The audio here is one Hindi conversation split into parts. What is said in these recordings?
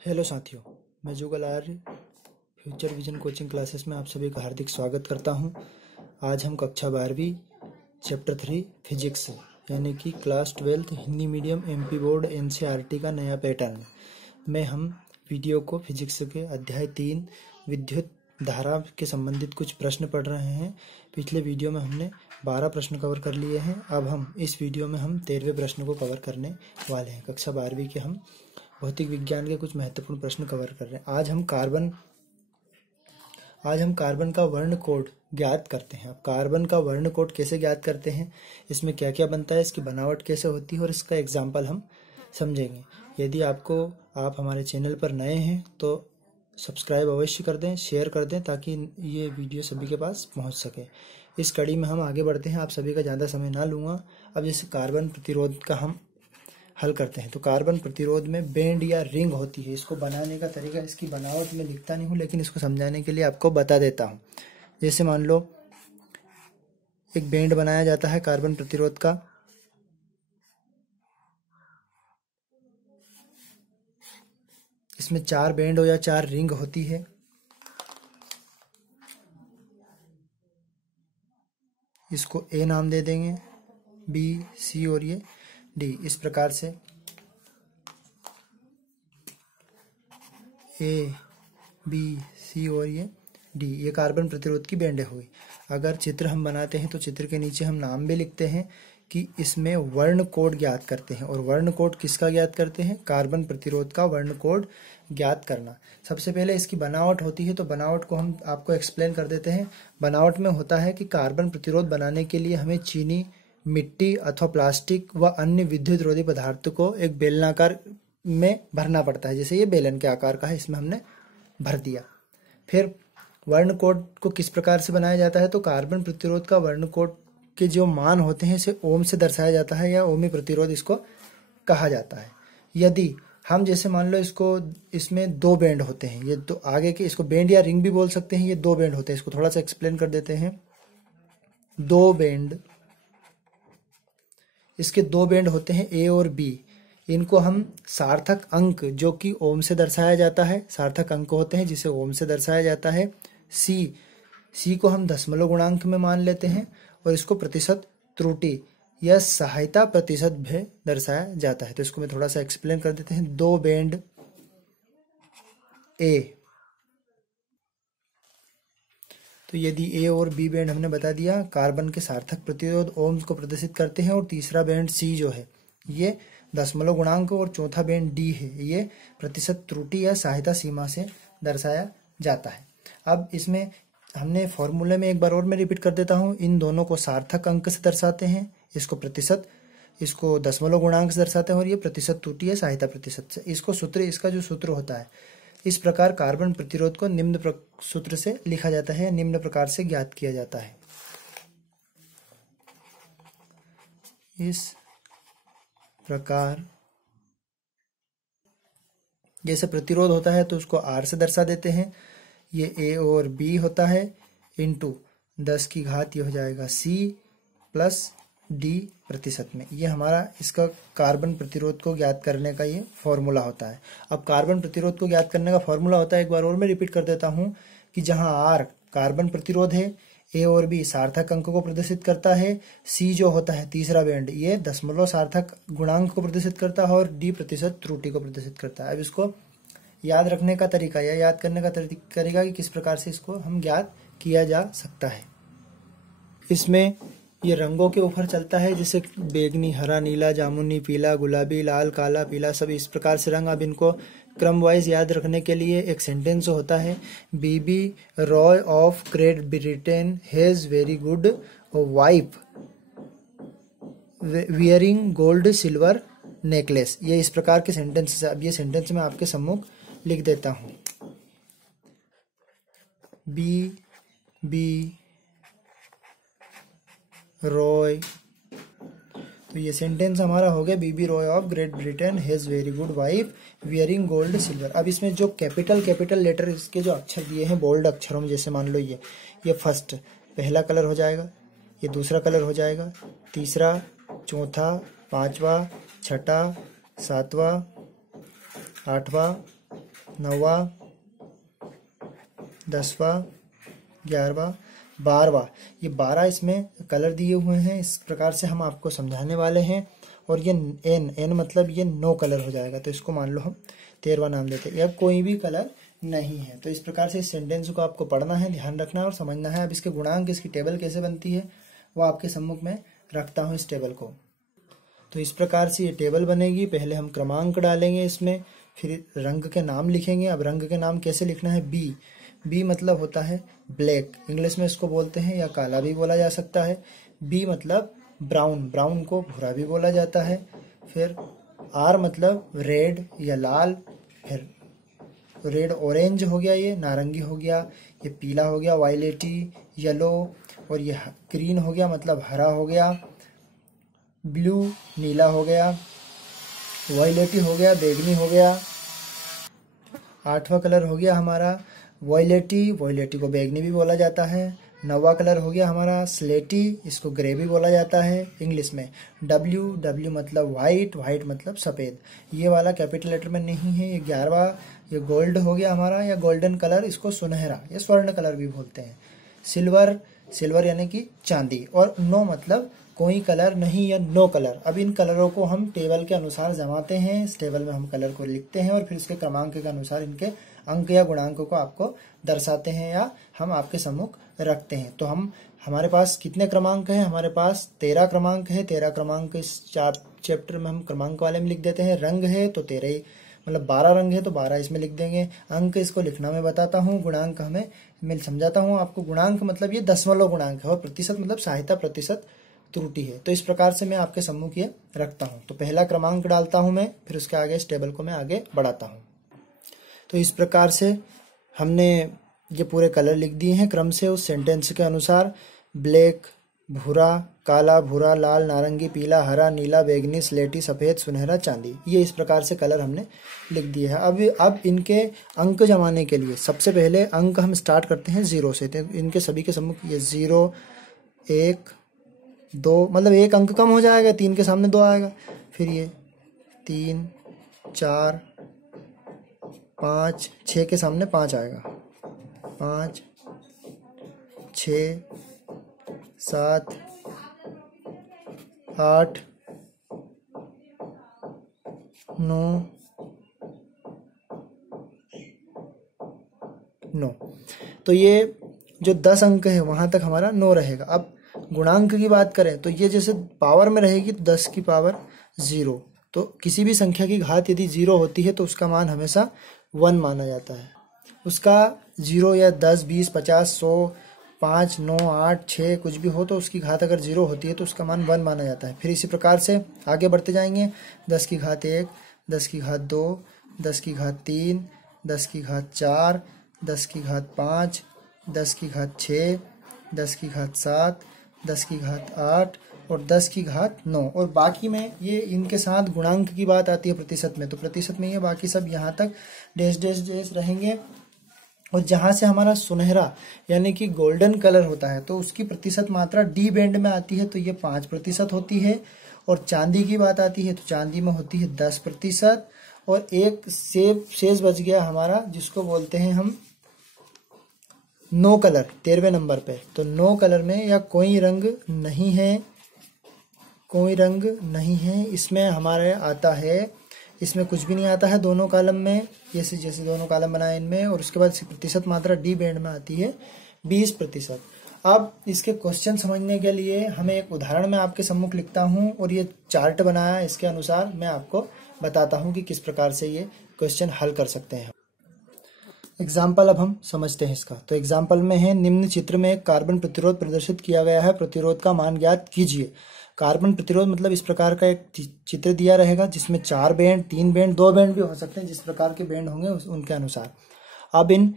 हेलो साथियों, मैं जुगल आर्य फ्यूचर विजन कोचिंग क्लासेस में आप सभी का हार्दिक स्वागत करता हूं। आज हम कक्षा 12वीं चैप्टर 3 फिजिक्स यानी कि class 12 Hindi medium MP board NCERT का नया पैटर्न में हम वीडियो को फिजिक्स के अध्याय 3 विद्युत धारा के संबंधित कुछ प्रश्न पढ़ रहे हैं। पिछले वीडियो में हमने 12 प्रश्न कवर कर लिए हैं। अब हम इस वीडियो में हम 13वें प्रश्न को कवर करने वाले हैं। कक्षा 12वीं के हम भौतिक विज्ञान के कुछ महत्वपूर्ण प्रश्न कवर कर रहे हैं। आज हम कार्बन का वर्ण कोड ज्ञात करते हैं। अब कार्बन का वर्ण कोड कैसे ज्ञात करते हैं, इसमें क्या क्या बनता है, इसकी बनावट कैसे होती है और इसका एग्जाम्पल हम समझेंगे। यदि आप हमारे चैनल पर नए हैं तो सब्सक्राइब अवश्य कर दें, शेयर कर दें ताकि ये वीडियो सभी के पास पहुंच सके। इस कड़ी में हम आगे बढ़ते हैं, आप सभी का ज़्यादा समय ना लूँगा। अब जैसे कार्बन प्रतिरोध का हम हल करते हैं तो कार्बन प्रतिरोध में बैंड या रिंग होती है। इसको बनाने का तरीका, इसकी बनावट में लिखता नहीं हूँ लेकिन इसको समझाने के लिए आपको बता देता हूँ। जैसे मान लो एक बैंड बनाया जाता है कार्बन प्रतिरोध का। इसमें 4 बैंड हो या 4 रिंग होती है। इसको ए नाम दे देंगे, बी, सी और ये डी। इस प्रकार से ए, बी, सी और ये डी, ये कार्बन प्रतिरोध की बैंडें हुई। अगर चित्र हम बनाते हैं तो चित्र के नीचे हम नाम भी लिखते हैं कि इसमें वर्ण कोड ज्ञात करते हैं। और वर्ण कोड किसका ज्ञात करते हैं? कार्बन प्रतिरोध का वर्ण कोड ज्ञात करना। सबसे पहले इसकी बनावट होती है तो बनावट को हम आपको एक्सप्लेन कर देते हैं। बनावट में होता है कि कार्बन प्रतिरोध बनाने के लिए हमें चीनी, मिट्टी अथवा प्लास्टिक व अन्य विद्युत रोधी पदार्थ को एक बेलनाकार में भरना पड़ता है। जैसे ये बेलन के आकार का है, इसमें हमने भर दिया। फिर वर्ण कोड को किस प्रकार से बनाया जाता है तो कार्बन प्रतिरोध का वर्ण कोड के जो मान होते हैं इसे ओम से दर्शाया जाता है या ओमी प्रतिरोध इसको कहा जाता है। यदि हम जैसे मान लो इसमें 2 बैंड होते हैं, ये तो आगे के, इसको बैंड या रिंग भी बोल सकते हैं। ये 2 बैंड होते हैं, इसको थोड़ा सा एक्सप्लेन कर देते हैं। 2 बैंड, इसके 2 बैंड होते हैं ए और बी। इनको हम सार्थक अंक, जो कि ओम से दर्शाया जाता है, सार्थक अंक होते हैं जिसे ओम से दर्शाया जाता है। सी को हम दशमलव गुणांक में मान लेते हैं और इसको प्रतिशत त्रुटि या सहायता प्रतिशत भी दर्शाया जाता है। तो इसको मैं थोड़ा सा एक्सप्लेन कर देते हैं। 2 बैंड ए, तो यदि ए और बी बैंड हमने बता दिया कार्बन के सार्थक प्रतिरोध ओम्स को प्रदर्शित करते हैं। और तीसरा बैंड सी जो है ये दशमलव गुणांक और चौथा बैंड डी है, ये प्रतिशत त्रुटि या सहायता सीमा से दर्शाया जाता है। अब इसमें हमने फॉर्मूले में एक बार और मैं रिपीट कर देता हूँ। इन दोनों को सार्थक अंक से दर्शाते हैं, इसको प्रतिशत, इसको दशमलव गुणांक से दर्शाते हैं और ये प्रतिशत त्रुटि या सहायता प्रतिशत से। इसका जो सूत्र होता है, इस प्रकार कार्बन प्रतिरोध को निम्न सूत्र से लिखा जाता है, निम्न प्रकार से ज्ञात किया जाता है। इस प्रकार जैसे प्रतिरोध होता है तो उसको आर से दर्शा देते हैं। ये ए और बी होता है इंटू 10 की घात, ये हो जाएगा सी प्लस डी प्रतिशत में। ये हमारा इसका कार्बन प्रतिरोध को ज्ञात करने का ये फॉर्मूला होता है। अब कार्बन प्रतिरोध को ज्ञात करने का फॉर्मूला होता है, एक बार और मैं रिपीट कर देता हूँ कि जहाँ आर कार्बन प्रतिरोध है, ए और बी सार्थक अंक को प्रदर्शित करता है, सी जो होता है तीसरा बैंड ये दशमलव सार्थक गुणांक को प्रदर्शित करता है और डी प्रतिशत त्रुटि को प्रदर्शित करता है। अब इसको याद रखने का तरीका या याद करने का तरीका कि किस प्रकार से इसको हम ज्ञात किया जा सकता है। इसमें ये रंगों के ऊपर चलता है, जैसे बैगनी, हरा, नीला, जामुनी, पीला, गुलाबी, लाल, काला, पीला, सब इस प्रकार से रंग। अब इनको क्रम वाइज याद रखने के लिए एक सेंटेंस होता है, Bibi Roy of Great Britain has very good wife wearing gold silver necklace. ये इस प्रकार के सेंटेंस है। अब ये सेंटेंस मैं आपके सम्मुख लिख देता हूँ। बी रॉय, तो ये सेंटेंस हमारा हो गया, Bibi Roy of Great Britain has very good wife wearing gold silver. अब इसमें जो कैपिटल लेटर इसके जो अक्षर दिए हैं बोल्ड अक्षरों में, जैसे मान लो ये फर्स्ट पहला कलर हो जाएगा, ये दूसरा कलर हो जाएगा, तीसरा, चौथा, पांचवा, छठा, सातवां, आठवां, 9वां, 10वां, 11वां, 12वां। ये 12 इसमें कलर दिए हुए हैं। इस प्रकार से हम आपको समझाने वाले हैं। और ये एन मतलब ये 9 कलर हो जाएगा, तो इसको मान लो हम 13वां नाम देते हैं। अब कोई भी कलर नहीं है। तो इस प्रकार से इस सेंटेंस को आपको पढ़ना है, ध्यान रखना है और समझना है। अब इसके गुणांक, इसकी टेबल कैसे बनती है वो आपके सम्मुख में रखता हूँ इस टेबल को। तो इस प्रकार से ये टेबल बनेगी। पहले हम क्रमांक डालेंगे इसमें, फिर रंग के नाम लिखेंगे। अब रंग के नाम कैसे लिखना है? बी मतलब होता है ब्लैक, इंग्लिश में इसको बोलते हैं, या काला भी बोला जा सकता है। बी मतलब ब्राउन, ब्राउन को भूरा भी बोला जाता है। फिर आर मतलब रेड या लाल, फिर रेड ऑरेंज हो गया, ये नारंगी हो गया, ये पीला हो गया, वायलेटी येलो, और ये ग्रीन हो गया मतलब हरा हो गया, ब्लू नीला हो गया, वायलेटी हो गया बैगनी हो गया। 8वां कलर हो गया हमारा वायलेटी, वायलेटी को बैगनी भी बोला जाता है। 9वां कलर हो गया हमारा स्लेटी, इसको ग्रे भी बोला जाता है इंग्लिश में। डब्ल्यू मतलब वाइट, वाइट मतलब सफ़ेद। ये वाला कैपिटल लेटर में नहीं है। ये 11वां, ये गोल्ड हो गया हमारा, या गोल्डन कलर, इसको सुनहरा या स्वर्ण कलर भी बोलते हैं। सिल्वर, सिल्वर यानी कि चांदी। और नो मतलब कोई कलर नहीं या नो कलर। अब इन कलरों को हम टेबल के अनुसार जमाते हैं। इस टेबल में हम कलर को लिखते हैं और फिर इसके क्रमांक के अनुसार इनके अंक या गुणांकों को आपको दर्शाते हैं या हम आपके सम्मुख रखते हैं। तो हमारे पास कितने क्रमांक हैं? हमारे पास 13 क्रमांक है। 13 क्रमांक इस चैप्टर में हम क्रमांक वाले में लिख देते हैं। रंग है तो 13 ही, मतलब 12 रंग है तो 12 इसमें लिख देंगे। अंक इसको लिखना मैं बताता हूँ, गुणांक मैं समझाता हूँ आपको। गुणांक मतलब ये दशमलव गुणांक है और प्रतिशत मतलब सहायता प्रतिशत त्रुटि है। तो इस प्रकार से मैं आपके सम्मुख ये रखता हूँ। तो पहला क्रमांक डालता हूँ मैं, फिर उसके आगे इस टेबल को मैं आगे बढ़ाता हूँ। तो इस प्रकार से हमने ये पूरे कलर लिख दिए हैं क्रम से उस सेंटेंस के अनुसार। ब्लैक भूरा, काला भूरा, लाल नारंगी, पीला हरा, नीला बैगनी, स्लेटी सफ़ेद, सुनहरा चांदी। ये इस प्रकार से कलर हमने लिख दिए हैं। अब इनके अंक जमाने के लिए सबसे पहले अंक हम स्टार्ट करते हैं 0 से। तो इनके सभी के सम्मुख ये 0, 1, 2 मतलब एक अंक कम हो जाएगा, 3 के सामने 2 आएगा। फिर ये 3, 4, 5, 6 के सामने 5 आएगा। 5, 6, 7, 8, 9, 9। तो ये जो 10 अंक है वहां तक हमारा 9 रहेगा। अब गुणांक की बात करें तो ये जैसे पावर में रहेगी तो 10 की पावर 0। तो किसी भी संख्या की घात यदि 0 होती है तो उसका मान हमेशा 1 माना जाता है। उसका 0 या 10, 20, 50, 100, 5, 9, 8, 6 कुछ भी हो तो उसकी घात अगर 0 होती है तो उसका मान 1 माना जाता है। फिर इसी प्रकार से आगे बढ़ते जाएंगे। 10 की घात 1, 10 की घात 2, 10 की घात 3, 10 की घात 4, 10 की घात 5, 10 की घात 6, 10 की घात 7, 10 की घात 8 और 10 की घात 9। और बाकी में ये इनके साथ गुणांक की बात आती है प्रतिशत में, तो प्रतिशत में ये बाकी सब यहाँ तक डैश डैश डैश रहेंगे। और जहाँ से हमारा सुनहरा यानी कि गोल्डन कलर होता है तो उसकी प्रतिशत मात्रा डी बैंड में आती है, तो ये 5% होती है। और चांदी की बात आती है तो चांदी में होती है 10%। और एक शेष बच गया हमारा जिसको बोलते हैं हम नो कलर, 13वें नंबर पे। तो नो कलर में या कोई रंग नहीं है, कोई रंग नहीं है, इसमें हमारे आता है, इसमें कुछ भी नहीं आता है दोनों कॉलम में, जैसे जैसे दोनों कॉलम बनाए इनमें। और उसके बाद प्रतिशत मात्रा डी बैंड में आती है 20%। अब इसके क्वेश्चन समझने के लिए हमें एक उदाहरण मैं आपके सम्मुख लिखता हूँ और ये चार्ट बनाया, इसके अनुसार मैं आपको बताता हूँ कि किस प्रकार से ये क्वेश्चन हल कर सकते हैं। एग्जाम्पल अब हम समझते हैं इसका। तो एग्जाम्पल में है, निम्न चित्र में एक कार्बन प्रतिरोध प्रदर्शित किया गया है, प्रतिरोध का मान ज्ञात कीजिए। कार्बन प्रतिरोध मतलब इस प्रकार का एक चित्र दिया रहेगा जिसमें 4 बैंड, 3 बैंड, 2 बैंड भी हो सकते हैं, जिस प्रकार के बैंड होंगे उनके अनुसार। अब इन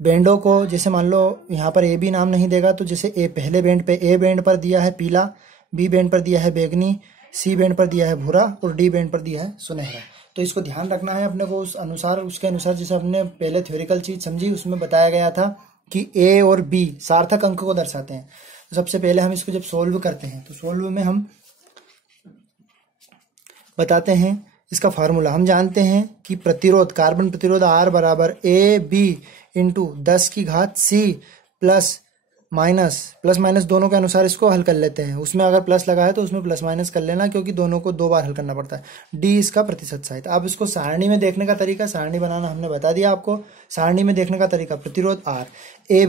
बैंडों को जैसे मान लो यहाँ पर ए बी नाम नहीं देगा, तो जैसे ए पहले बैंड पे ए बैंड पर दिया है पीला, बी बैंड पर दिया है बैगनी, सी बैंड पर दिया है भूरा और डी बैंड पर दिया है सुनहरा। तो इसको ध्यान रखना है अपने को, उस अनुसार उसके अनुसार जैसे हमने पहले थ्योरिकल चीज समझी उसमें बताया गया था कि ए और बी सार्थक अंक को दर्शाते हैं। तो सबसे पहले हम इसको जब सोल्व करते हैं तो सोल्व में हम बताते हैं इसका फार्मूला हम जानते हैं कि प्रतिरोध, कार्बन प्रतिरोध R बराबर AB इंटू 10 की घात C प्लस माइनस दोनों के अनुसार इसको हल कर लेते हैं। उसमें अगर प्लस लगा है तो उसमें प्लस माइनस कर लेना, क्योंकि दोनों को 2 बार हल करना पड़ता है। डी इसका प्रतिशत सहित। अब इसको सारणी में देखने का तरीका, सारणी बनाना हमने बता दिया आपको। सारणी में देखने का तरीका, प्रतिरोध R, ए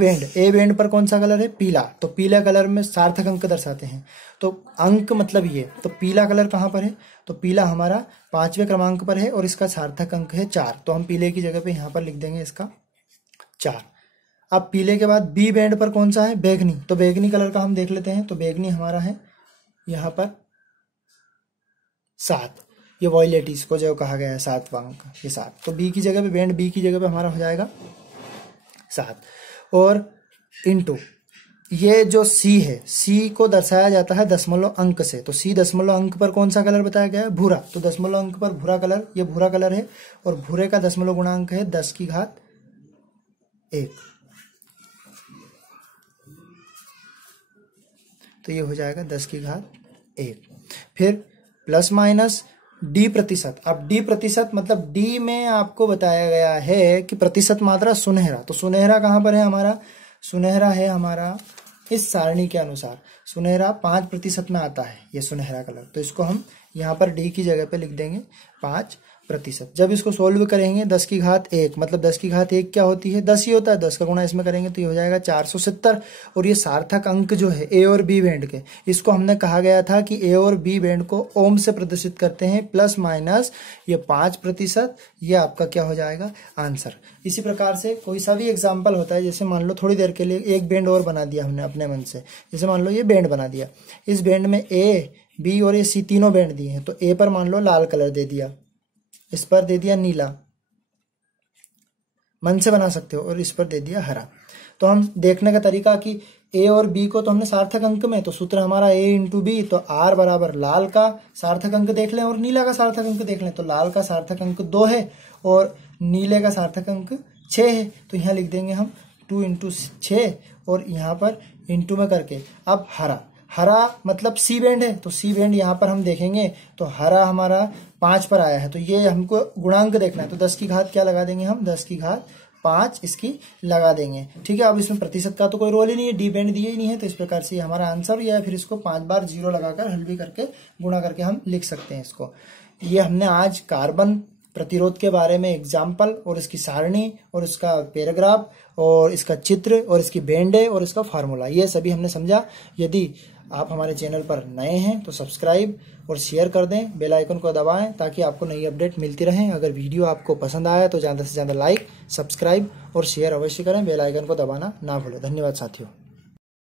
बैंड पर कौन सा कलर है? पीला। तो पीला कलर में सार्थक अंक दर्शाते हैं। तो अंक मतलब ये, तो पीला कलर कहाँ पर है? तो पीला हमारा 5वें क्रमांक पर है और इसका सार्थक अंक है 4। तो हम पीले की जगह पे यहाँ पर लिख देंगे इसका 4। अब पीले के बाद बी बैंड पर कौन सा है? बैगनी। तो बैगनी कलर का हम देख लेते हैं। तो बैगनी हमारा है यहाँ पर 7। ये वॉयलेट इसको जो कहा गया है 7वां अंक, ये 7। तो बी की जगह पे, बैंड बी की जगह पे हमारा हो जाएगा 7। और इनटू ये जो सी है, सी को दर्शाया जाता है दशमलव अंक से। तो सी दशमलव अंक पर कौन सा कलर बताया गया है? भूरा। तो दशमलव अंक पर भूरा कलर, ये भूरा कलर है और भूरे का दशमलव गुणांक है 10 की घात 1। तो ये हो जाएगा 10 की घात 1। फिर प्लस माइनस डी प्रतिशत। अब डी प्रतिशत मतलब डी में आपको बताया गया है कि प्रतिशत मात्रा सुनहरा। तो सुनहरा कहाँ पर है हमारा? सुनहरा है हमारा इस सारणी के अनुसार, सुनहरा 5% में आता है ये सुनहरा कलर। तो इसको हम यहाँ पर डी की जगह पे लिख देंगे 5%। जब इसको सोल्व करेंगे 10 की घात 1, मतलब 10 की घात 1 क्या होती है? 10 ही होता है। 10 का गुणा इसमें करेंगे तो ये हो जाएगा 470। और ये सार्थक अंक जो है ए और बी बैंड के, इसको हमने कहा गया था कि ए और बी बैंड को ओम से प्रदर्शित करते हैं, प्लस माइनस ये 5%। ये आपका क्या हो जाएगा? आंसर। इसी प्रकार से कोई सा भी एग्जाम्पल होता है, जैसे मान लो थोड़ी देर के लिए एक बैंड और बना दिया हमने अपने मन से। जैसे मान लो ये बैंड बना दिया, इस बैंड में ए, बी और ये सी तीनों बैंड दिए हैं। तो ए पर मान लो लाल कलर दे दिया, इस पर दे दिया नीला, मन से बना सकते हो, और इस पर दे दिया हरा। तो हम देखने का तरीका कि ए और बी को तो हमने सार्थक अंक में, तो सूत्र हमारा ए इंटू बी, तो आर बराबर लाल का सार्थक अंक देख लें और नीला का सार्थक अंक देख लें। तो लाल का सार्थक अंक 2 है और नीले का सार्थक अंक 6 है। तो यहाँ लिख देंगे हम 2 इंटू 6 और यहाँ पर इंटू में करके। अब हरा मतलब सी बैंड है, तो सी बैंड यहाँ पर हम देखेंगे तो हरा हमारा 5 पर आया है। तो ये हमको गुणांक देखना है। तो 10 की घात क्या लगा देंगे हम? 10 की घात 5 इसकी लगा देंगे। ठीक है। अब इसमें प्रतिशत का तो कोई रोल ही नहीं है, डी बैंड दिए ही नहीं है। तो इस प्रकार से हमारा आंसर, या फिर इसको 5 बार 0 लगाकर हल भी करके गुणा करके हम लिख सकते हैं इसको। ये हमने आज कार्बन प्रतिरोध के बारे में एग्जाम्पल और इसकी सारणी और इसका पैराग्राफ और इसका चित्र और इसकी बैंडे और इसका फार्मूला, ये सभी हमने समझा। यदि आप हमारे चैनल पर नए हैं तो सब्सक्राइब और शेयर कर दें, बेल आइकन को दबाएं ताकि आपको नई अपडेट मिलती रहे। अगर वीडियो आपको पसंद आया तो ज़्यादा से ज़्यादा लाइक, सब्सक्राइब और शेयर अवश्य करें। बेल आइकन को दबाना ना भूलें। धन्यवाद साथियों।